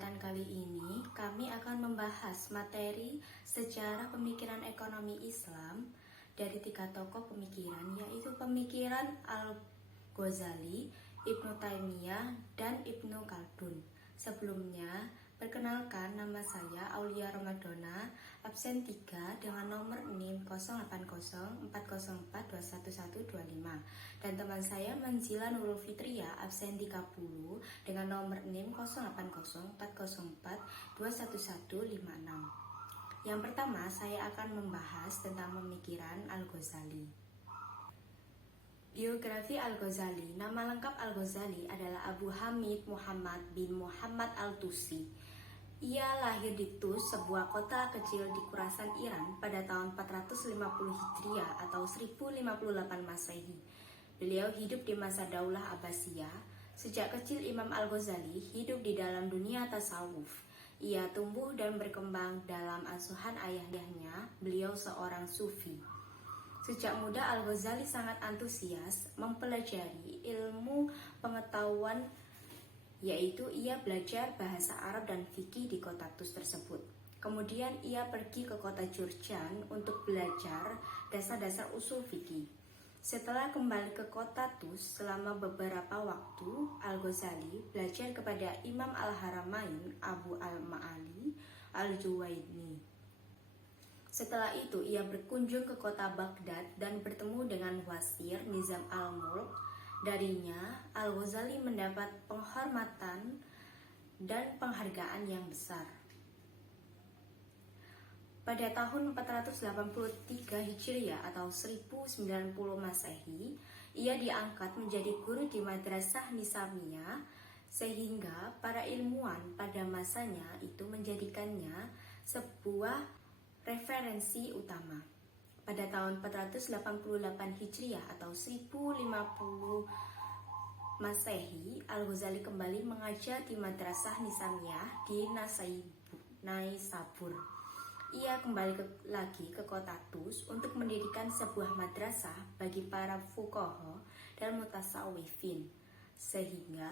kesempatan kali ini, kami akan membahas materi sejarah pemikiran ekonomi Islam dari 3 tokoh pemikiran, yaitu pemikiran Al-Ghazali, Ibnu Taimiyah, dan Ibnu Khaldun. Sebelumnya, perkenalkan, nama saya Aulia Ramadona, absen 3 dengan nomor NIM 080404211125, dan teman saya Manzila Nurul Fitria, absen 30 dengan nomor NIM 080404211156. Yang pertama, saya akan membahas tentang pemikiran Al-Ghazali. Biografi Al-Ghazali. Nama lengkap Al-Ghazali adalah Abu Hamid Muhammad bin Muhammad Al-Tusi. Ia lahir di Tus, sebuah kota kecil di Khurasan, Iran pada tahun 450 Hijriah atau 1058 Masehi. Beliau hidup di masa Daulah Abbasiyah. Sejak kecil Imam Al-Ghazali hidup di dalam dunia tasawuf. Ia tumbuh dan berkembang dalam asuhan ayahnya. Beliau seorang sufi. Sejak muda Al-Ghazali sangat antusias mempelajari ilmu pengetahuan, yaitu ia belajar bahasa Arab dan fikih di kota Tus tersebut. Kemudian ia pergi ke kota Jurjan untuk belajar dasar-dasar usul fikih. Setelah kembali ke kota Tus selama beberapa waktu, Al-Ghazali belajar kepada Imam Al-Haramain Abu Al-Ma'ali Al-Juwaini. Setelah itu ia berkunjung ke kota Baghdad dan bertemu dengan Wasir Nizam al-Mulk. Darinya Al-Ghazali mendapat penghormatan dan penghargaan yang besar. Pada tahun 483 Hijriah atau 1090 Masehi, ia diangkat menjadi guru di Madrasah Nisamiyah, sehingga para ilmuwan pada masanya itu menjadikannya sebuah referensi utama. Pada tahun 488 Hijriah atau 1050 Masehi, Al-Ghazali kembali mengajar di Madrasah Nisamiyah di Naisabur. Ia kembali lagi ke kota Tus untuk mendirikan sebuah madrasah bagi para fuqaha dan mutasawwifin, sehingga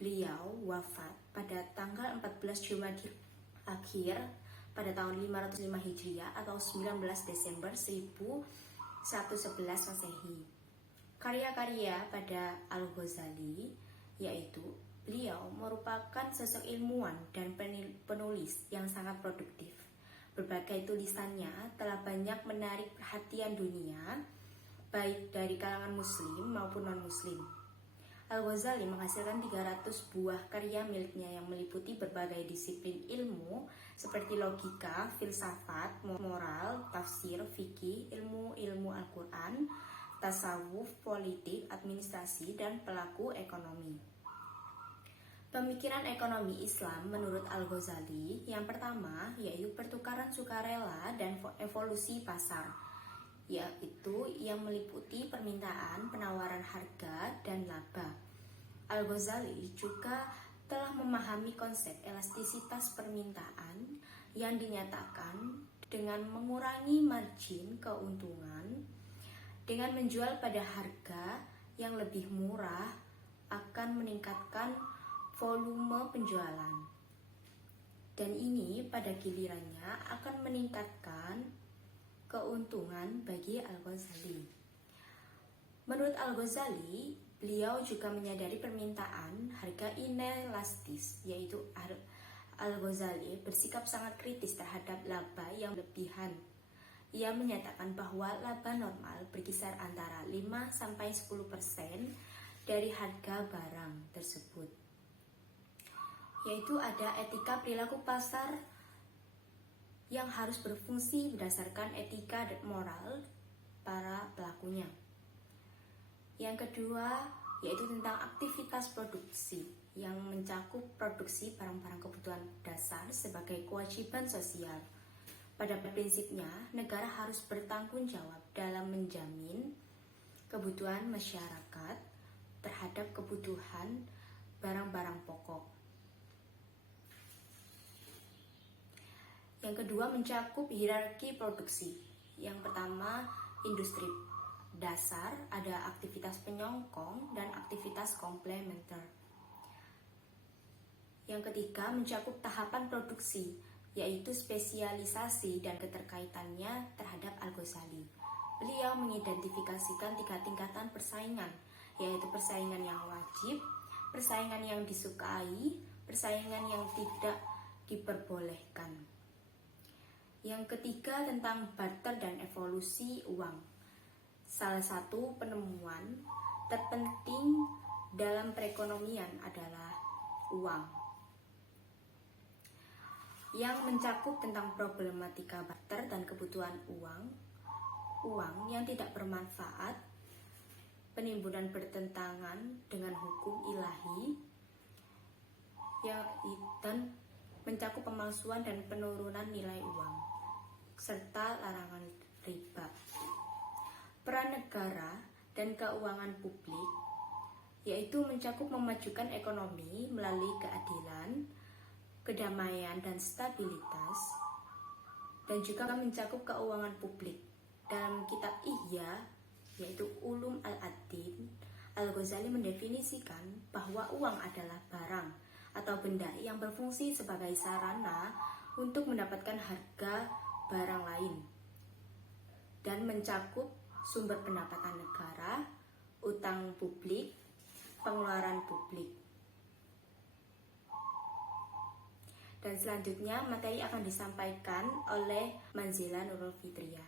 beliau wafat pada tanggal 14 Jumadil Akhir pada tahun 505 Hijriah atau 19 Desember 1111 Masehi. Karya-karya pada Al-Ghazali yaitu beliau merupakan sosok ilmuwan dan penulis yang sangat produktif. Berbagai tulisannya telah banyak menarik perhatian dunia, baik dari kalangan muslim maupun non-muslim. Al-Ghazali menghasilkan 300 buah karya miliknya yang meliputi berbagai disiplin ilmu seperti logika, filsafat, moral, tafsir, fikih, ilmu Al-Quran, tasawuf, politik, administrasi, dan pelaku ekonomi. Pemikiran ekonomi Islam menurut Al-Ghazali yang pertama yaitu pertukaran sukarela dan evolusi pasar, yaitu yang meliputi permintaan, penawaran harga, dan laba. Al-Ghazali juga telah memahami konsep elastisitas permintaan yang dinyatakan dengan mengurangi margin keuntungan. Dengan menjual pada harga yang lebih murah akan meningkatkan volume penjualan, dan ini pada gilirannya akan meningkatkan keuntungan bagi Al-Ghazali. Menurut Al-Ghazali, beliau juga menyadari permintaan harga inelastis, yaitu Al-Ghazali bersikap sangat kritis terhadap laba yang lebihan. Ia menyatakan bahwa laba normal berkisar antara 5-10% dari harga barang tersebut. Yaitu ada etika perilaku pasar yang harus berfungsi berdasarkan etika dan moral para pelakunya. Yang kedua yaitu tentang aktivitas produksi yang mencakup produksi barang-barang kebutuhan dasar sebagai kewajiban sosial. Pada prinsipnya, negara harus bertanggung jawab dalam menjamin kebutuhan masyarakat terhadap kebutuhan barang-barang pokok. Yang kedua mencakup hierarki produksi. Yang pertama industri dasar, ada aktivitas penyongkong dan aktivitas komplementer. Yang ketiga, mencakup tahapan produksi, yaitu spesialisasi dan keterkaitannya terhadap Al-Ghazali. Beliau mengidentifikasikan 3 tingkatan persaingan, yaitu persaingan yang wajib, persaingan yang disukai, persaingan yang tidak diperbolehkan. Yang ketiga, tentang barter dan evolusi uang. Salah satu penemuan terpenting dalam perekonomian adalah uang, yang mencakup tentang problematika barter dan kebutuhan uang yang tidak bermanfaat, penimbunan bertentangan dengan hukum ilahi, dan mencakup pemalsuan dan penurunan nilai uang, serta larangan riba. Peran negara dan keuangan publik, yaitu mencakup memajukan ekonomi melalui keadilan, kedamaian dan stabilitas, dan juga mencakup keuangan publik. Dalam kitab Ihya, yaitu Ulum al-Ad-Din, Al-Ghazali mendefinisikan bahwa uang adalah barang atau benda yang berfungsi sebagai sarana untuk mendapatkan harga barang lain, dan mencakup sumber pendapatan negara, utang publik, pengeluaran publik. Dan selanjutnya materi akan disampaikan oleh Manzila Nurul Fitriya.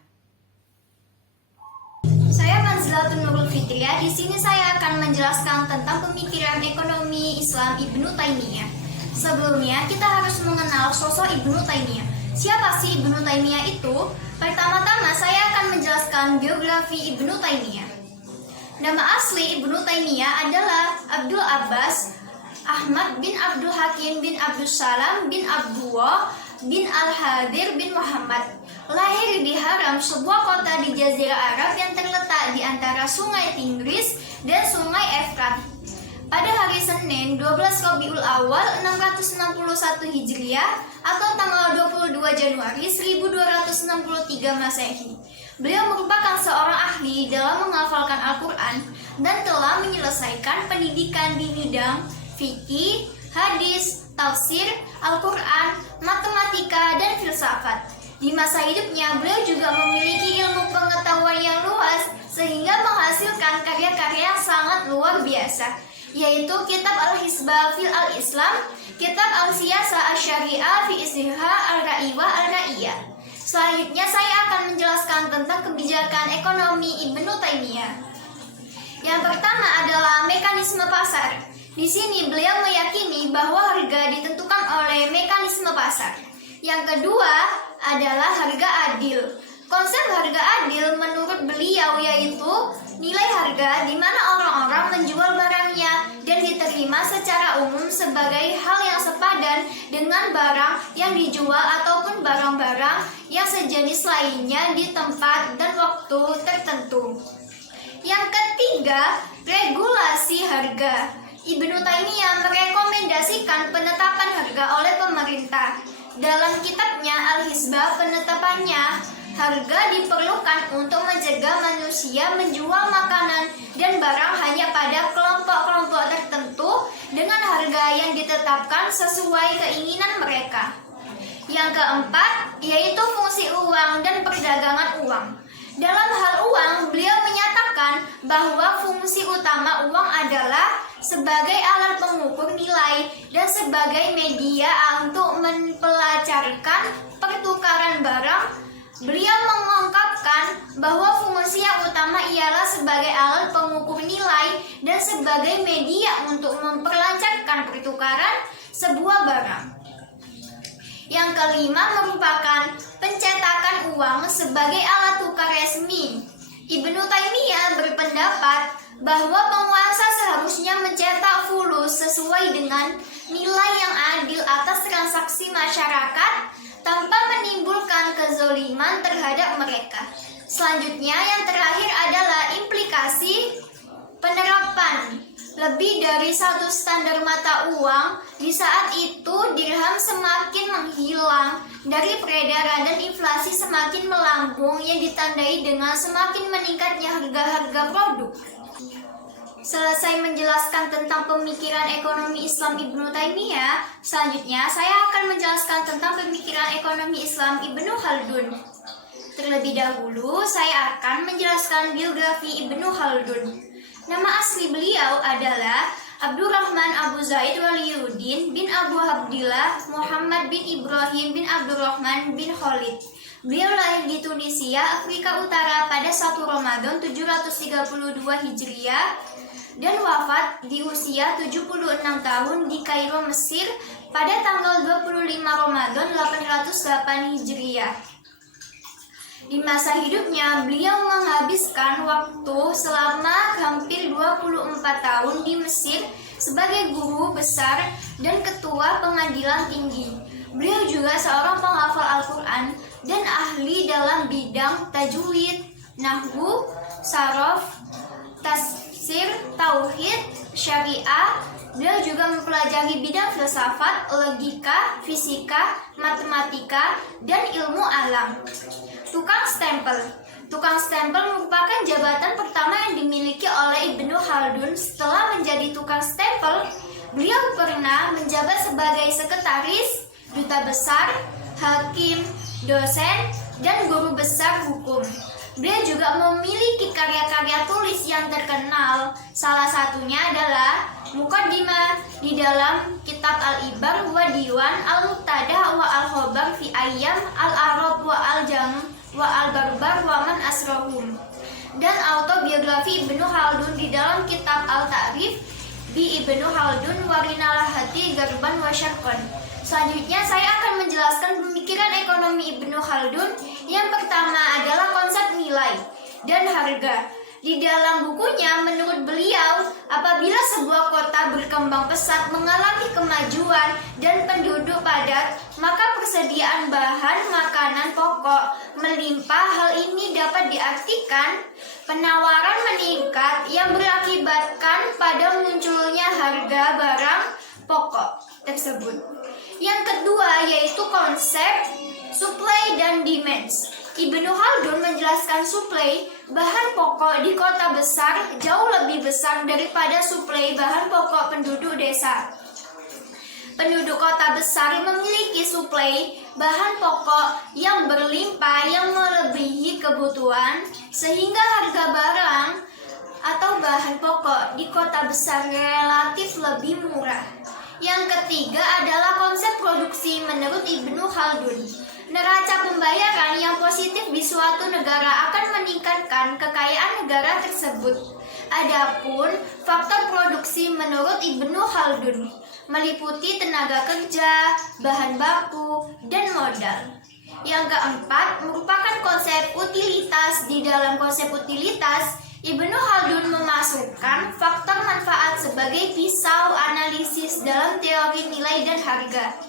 Saya Manzila Nurul Fitriya. Di sini saya akan menjelaskan tentang pemikiran ekonomi Islam Ibnu Taimiyah. Sebelumnya kita harus mengenal sosok Ibnu Taimiyah. Siapa sih Ibnu Taimiyah itu? Pertama-tama saya akan menjelaskan biografi Ibnu Taimiyah. Nama asli Ibnu Taimiyah adalah Abdul Abbas Ahmad bin Abdul Hakim bin Abdul Salam bin Abdullah bin Al-Hadir bin Muhammad. Lahir di Haram, sebuah kota di Jazirah Arab yang terletak di antara Sungai Tigris dan Sungai Efrat. Pada hari Senin 12 Rabiul Awal 661 Hijriah atau tanggal 22 Januari 1263 Masehi. Beliau merupakan seorang ahli dalam menghafalkan Al-Quran dan telah menyelesaikan pendidikan di bidang fikih, hadis, tafsir, Al-Quran, matematika, dan filsafat. Di masa hidupnya, beliau juga memiliki ilmu pengetahuan yang luas sehingga menghasilkan karya-karya yang sangat luar biasa, yaitu Kitab Al-Hisbah fil Al-Islam, Kitab Al-Siyasah Asy-Syari'ah fi Istiha Al-Ra'i wa Al-Ra'iyah. Selanjutnya saya akan menjelaskan tentang kebijakan ekonomi Ibnu Taimiyah. Yang pertama adalah mekanisme pasar. Di sini beliau meyakini bahwa harga ditentukan oleh mekanisme pasar. Yang kedua adalah harga adil. Konsep harga adil menurut beliau yaitu nilai harga di mana orang-orang menjual barangnya dan diterima secara umum sebagai hal yang sepadan dengan barang yang dijual ataupun barang-barang yang sejenis lainnya di tempat dan waktu tertentu. Yang ketiga, regulasi harga. Ibnu Taimiyah merekomendasikan penetapan harga oleh pemerintah. Dalam kitabnya Al-Hisbah, penetapannya harga diperlukan untuk mencegah manusia menjual makanan dan barang hanya pada kelompok-kelompok tertentu dengan harga yang ditetapkan sesuai keinginan mereka. Yang keempat, yaitu fungsi uang dan perdagangan uang. Dalam hal uang, beliau menyatakan bahwa fungsi utama uang adalah sebagai alat pengukur nilai dan sebagai media untuk mempelacarkan pertukaran barang. Beliau mengungkapkan bahwa fungsi yang utama ialah sebagai alat pengukur nilai dan sebagai media untuk memperlancarkan pertukaran sebuah barang. Yang kelima merupakan pencetakan uang sebagai alat tukar resmi. Ibnu Taimiyah berpendapat bahwa penguasa seharusnya mencetak fulus sesuai dengan nilai yang adil atas transaksi masyarakat tanpa menimbulkan kezoliman terhadap mereka. Selanjutnya yang terakhir adalah implikasi penerapan lebih dari satu standar mata uang. Di saat itu dirham semakin menghilang dari peredaran dan inflasi semakin melambung yang ditandai dengan semakin meningkatnya harga-harga produk. Selesai menjelaskan tentang pemikiran ekonomi Islam Ibnu Taimiyah, selanjutnya saya akan menjelaskan tentang pemikiran ekonomi Islam Ibnu Khaldun. Terlebih dahulu, saya akan menjelaskan biografi Ibnu Khaldun. Nama asli beliau adalah Abdurrahman Abu Zaid Waliyuddin bin Abu Abdillah Muhammad bin Ibrahim bin Abdurrahman bin Khalid. Beliau lahir di Tunisia, Afrika Utara pada 1 Ramadan 732 Hijriah dan wafat di usia 76 tahun di Kairo, Mesir pada tanggal 25 Ramadan 808 Hijriah. Di masa hidupnya, beliau menghabiskan waktu selama hampir 24 tahun di Mesir sebagai guru besar dan ketua pengadilan tinggi. Beliau juga seorang penghafal Al-Quran dan ahli dalam bidang tajwid, nahwu, saraf, tafsir, tauhid, syariah. Beliau juga mempelajari bidang filsafat, logika, fisika, matematika, dan ilmu alam. Tukang stempel. Tukang stempel merupakan jabatan pertama yang dimiliki oleh Ibnu Khaldun. Setelah menjadi tukang stempel, beliau pernah menjabat sebagai sekretaris, duta besar, hakim, dosen, dan guru besar hukum. Beliau juga memiliki karya-karya tulis yang terkenal. Salah satunya adalah Muqaddimah di dalam kitab Al-Ibar wa Diwan Al-Muqtadah wa Al-Khobar fi Ayyam Al-Arab wa Al-Jam wa Al-Barbar wa Man Asrahum, dan autobiografi Ibnu Khaldun di dalam kitab Al-Ta'rif bi Ibnu Khaldun wa Rinalahati Garban wa Syarqan. Selanjutnya saya akan menjelaskan pemikiran ekonomi Ibnu Khaldun. Yang pertama adalah konsep nilai dan harga. Di dalam bukunya, menurut beliau, apabila sebuah kota berkembang pesat, mengalami kemajuan dan penduduk padat, maka persediaan bahan makanan pokok melimpah. Hal ini dapat diartikan penawaran meningkat yang berakibatkan pada munculnya harga barang pokok tersebut. Yang kedua yaitu konsep supply dan demand. Ibnu Khaldun menjelaskan suplai bahan pokok di kota besar jauh lebih besar daripada suplai bahan pokok penduduk desa. Penduduk kota besar memiliki suplai bahan pokok yang berlimpah yang melebihi kebutuhan, sehingga harga barang atau bahan pokok di kota besar relatif lebih murah. Yang ketiga adalah konsep produksi menurut Ibnu Khaldun. Neraca pembayaran yang positif di suatu negara akan meningkatkan kekayaan negara tersebut. Adapun faktor produksi menurut Ibnu Khaldun meliputi tenaga kerja, bahan baku, dan modal. Yang keempat merupakan konsep utilitas. Di dalam konsep utilitas, Ibnu Khaldun memasukkan faktor manfaat sebagai pisau analisis dalam teori nilai dan harga.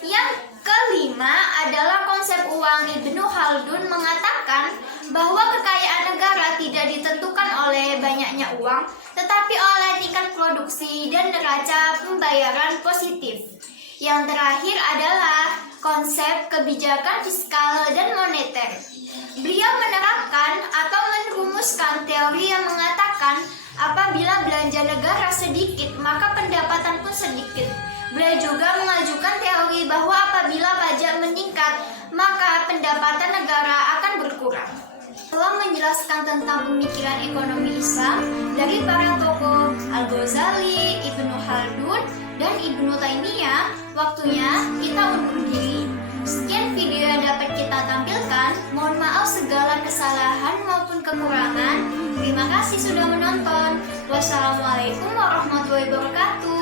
Yang kelima adalah konsep uang. Ibnu Khaldun mengatakan bahwa kekayaan negara tidak ditentukan oleh banyaknya uang, tetapi oleh tingkat produksi dan neraca pembayaran positif. Yang terakhir adalah konsep kebijakan fiskal dan moneter. Beliau menerapkan atau merumuskan teori yang mengatakan apabila belanja negara sedikit, maka pendapatan pun sedikit. Beliau juga mengajukan teori bahwa apabila pajak meningkat, maka pendapatan negara akan berkurang. Setelah menjelaskan tentang pemikiran ekonomi Islam dari para tokoh Al-Ghazali, Ibnu Khaldun, dan Ibnu Taimiyah, waktunya kita undur diri. Sekian video yang dapat kita tampilkan. Mohon maaf segala kesalahan maupun kekurangan. Terima kasih sudah menonton. Wassalamualaikum warahmatullahi wabarakatuh.